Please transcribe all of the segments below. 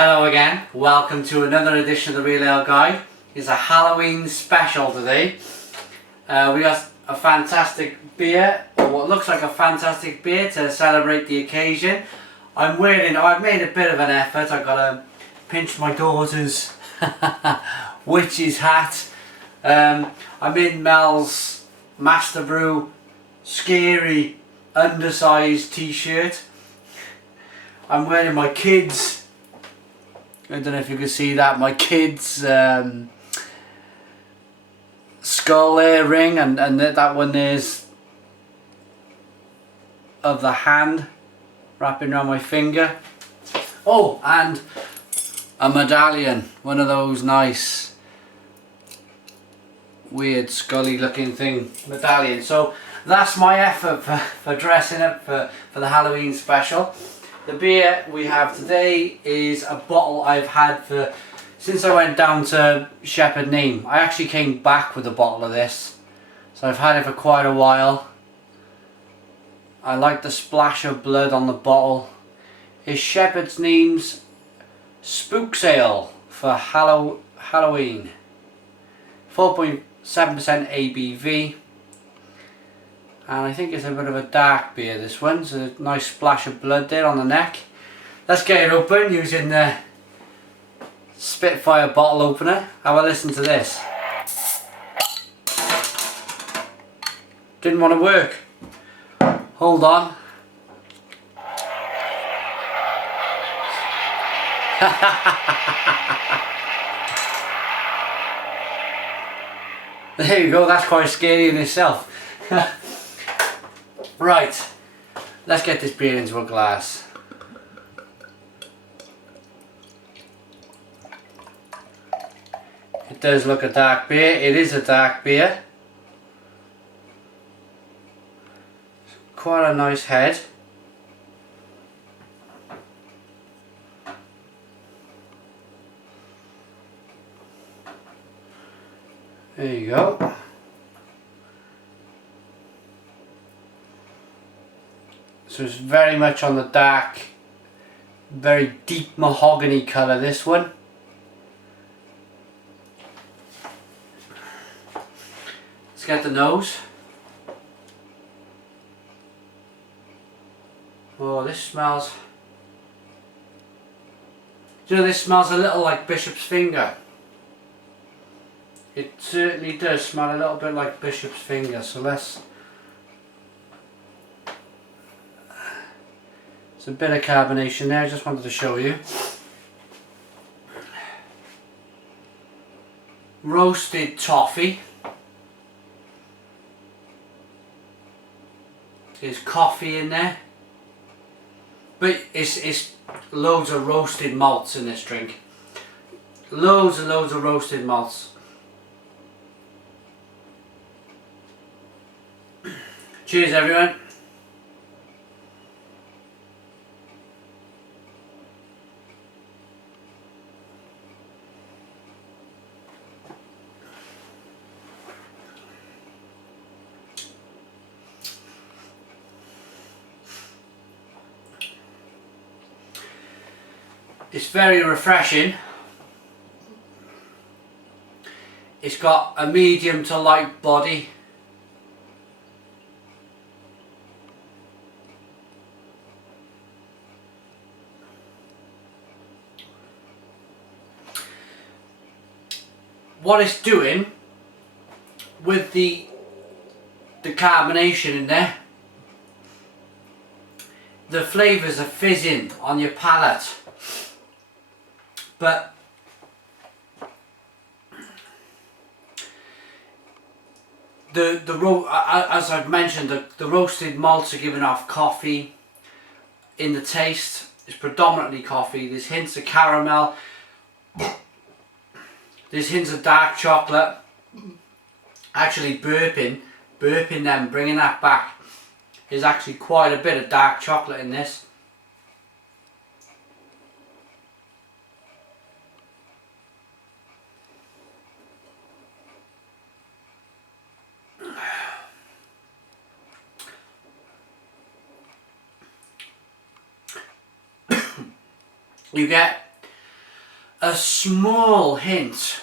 Hello again, welcome to another edition of the Real Ale Guide. It's a Halloween special today. We got a fantastic beer, or what looks like a fantastic beer to celebrate the occasion. I've made a bit of an effort. I've got to pinch my daughter's witch's hat. I'm in Mel's Master Brew scary undersized t-shirt. I'm wearing my kids', I don't know if you can see that, my kids' skull earring, and that one is of the hand wrapping around my finger. Oh, and a medallion, one of those nice weird scully looking thing medallion. So that's my effort for dressing up for the Halloween special. The beer we have today is a bottle I've had since I went down to Shepherd Neame. I actually came back with a bottle of this, so I've had it for quite a while. I like the splash of blood on the bottle. It's Shepherd Neame's Spooks Ale for Halloween. 4.7% ABV. And I think it's a bit of a dark beer, this one. So a nice splash of blood there on the neck. Let's get it open using the Spitfire bottle opener. Have a listen to this. Didn't want to work. Hold on. There you go, that's quite scary in itself. Right, let's get this beer into a glass. It does look a dark beer. It is a dark beer. Quite a nice head. There you go. So it's very much on the dark, very deep mahogany colour, this one. Let's get the nose. Oh, this smells... Do you know, this smells a little like Bishop's Finger. It certainly does smell a little bit like Bishop's Finger, so let's... There's a bit of carbonation there, I just wanted to show you. Roasted toffee. There's coffee in there. But it's loads of roasted malts in this drink. Loads and loads of roasted malts. Cheers everyone. It's very refreshing. It's got a medium to light body. What it's doing with the carbonation in there, the flavours are fizzing on your palate, but as I've mentioned, the roasted malts are giving off coffee in the taste. It's predominantly coffee. There's hints of caramel. There's hints of dark chocolate. Actually burping them, bringing that back. There's actually quite a bit of dark chocolate in this. You get a small hint,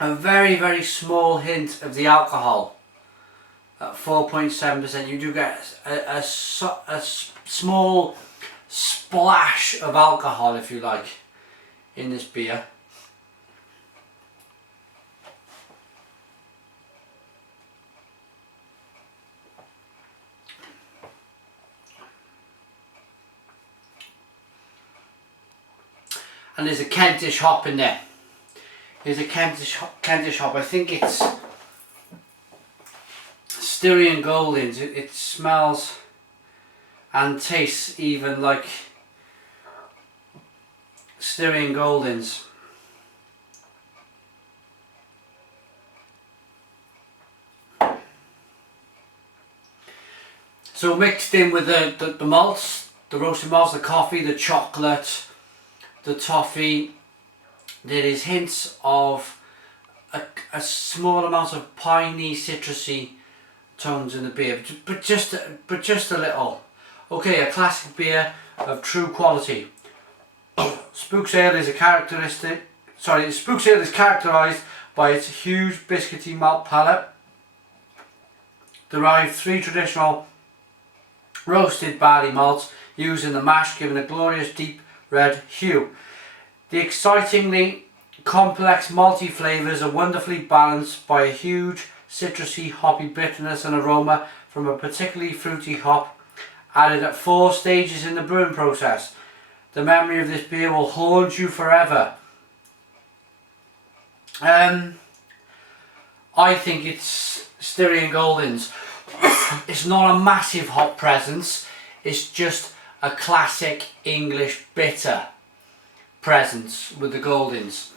a very, very small hint of the alcohol at 4.7%. You do get a small splash of alcohol, if you like, in this beer. And there's a Kentish hop in there. There's a Kentish hop. I think it's Styrian Goldings. It smells and tastes even like Styrian Goldings. So mixed in with the malts, the roasted malts, the coffee, the chocolate, the toffee, there is hints of a small amount of piney, citrusy tones in the beer, but just a little. Okay, a classic beer of true quality. Spooks Ale is Spooks Ale is characterised by its huge biscuity malt palate. Derived 3 traditional roasted barley malts used in the mash, giving a glorious deep red hue. The excitingly complex malty flavours are wonderfully balanced by a huge citrusy hoppy bitterness and aroma from a particularly fruity hop added at 4 stages in the brewing process. The memory of this beer will haunt you forever. I think it's Styrian Goldings. It's not a massive hop presence, it's just a classic English bitter presence with the Goldings.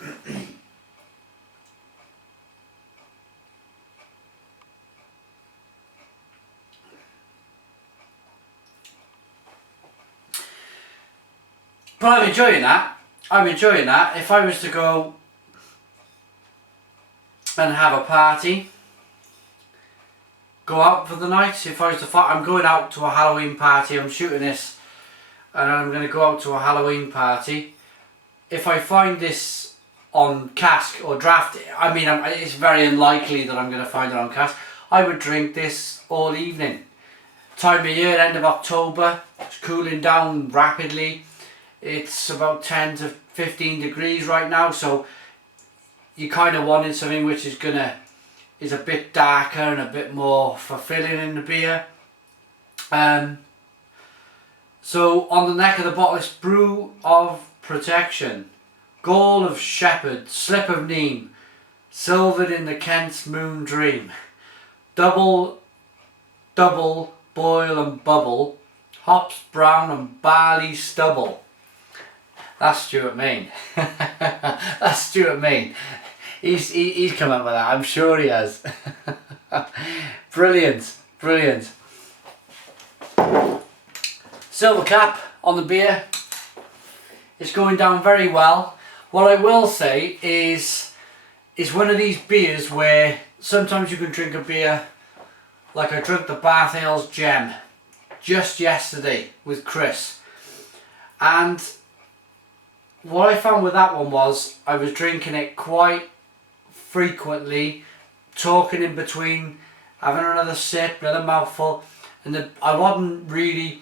But I'm enjoying that. If I was to go and have a party, go out for the night, if I was to I'm going out to a Halloween party, I'm shooting this and I'm going to go out to a Halloween party. If I find this on cask or draft, I mean, it's very unlikely that I'm going to find it on cask, I would drink this all evening. Time of year, end of October, it's cooling down rapidly. It's about 10 to 15 degrees right now, so you kind of wanted something which is a bit darker and a bit more fulfilling in the beer. So on the neck of the bottle it's brew of protection, gall of shepherd, slip of Neame, silvered in the Kent's moon dream, double, boil and bubble, hops brown and barley stubble. That's Stuart Main. That's Stuart Main. He's come up with that, I'm sure he has. Brilliant. Silver cap on the beer. It's going down very well. What I will say is one of these beers where sometimes you can drink a beer like I drank the Bath Ales Gem just yesterday with Chris, and what I found with that one was I was drinking it quite frequently, talking in between, having another sip, another mouthful, and I wasn't really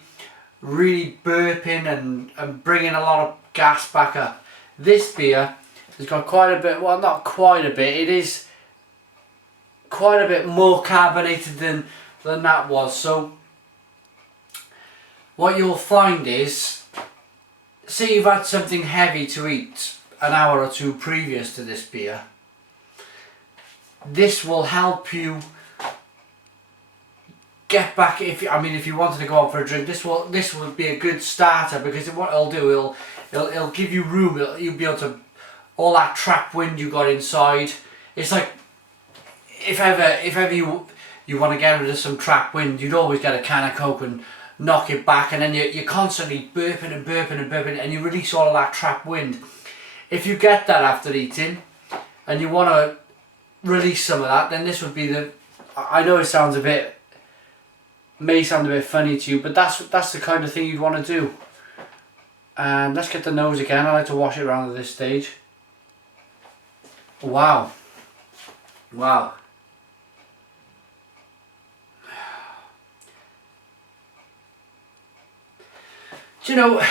burping and bringing a lot of gas back up. This beer has got quite a bit, well, not quite a bit, it is quite a bit more carbonated than that was. So what you'll find is, say you've had something heavy to eat an hour or two previous to this beer, this will help you get back. If you wanted to go out for a drink, this will be a good starter, because what it'll do, it'll give you room. You'll be able to, all that trap wind you got inside. It's like if ever you want to get rid of some trap wind, you'd always get a can of Coke and knock it back, and then you're constantly burping and you release all of that trap wind. If you get that after eating and you want to release some of that, then this would be I know it may sound a bit funny to you, but that's the kind of thing you'd want to do. And let's get the nose again. I like to wash it around at this stage. Wow. Wow. Do you know,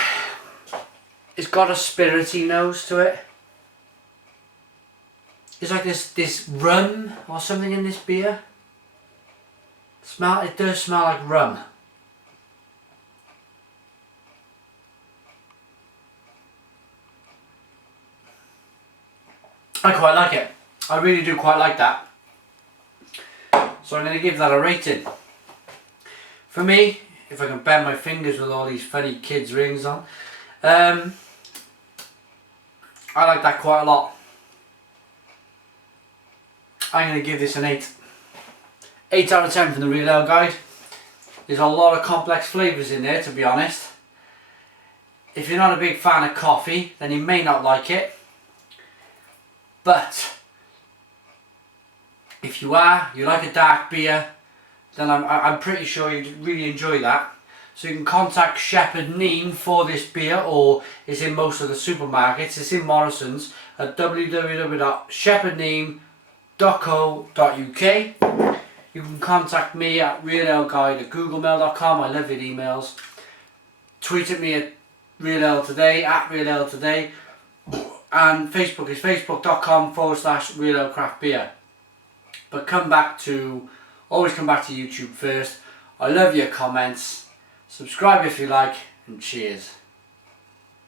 it's got a spirity nose to it. It's like this rum or something in this beer. It does smell like rum. I quite like it. I really do quite like that. So I'm going to give that a rating. For me, if I can bend my fingers with all these funny kids rings on, I like that quite a lot. I'm going to give this an 8. 8 out of 10 from the Real Ale Guide. There's a lot of complex flavours in there, to be honest. If you're not a big fan of coffee, then you may not like it. But if you are, you like a dark beer, then I'm pretty sure you'd really enjoy that. So you can contact Shepherd Neame for this beer, or it's in most of the supermarkets. It's in Morrison's at www.shepherdneame.co.uk. You can contact me at realaleguide@googlemail.com. I love your emails. Tweet at me at realaletoday, at realaletoday. And Facebook is facebook.com/realaleCraftBeer. But always come back to YouTube first. I love your comments. Subscribe if you like, and cheers.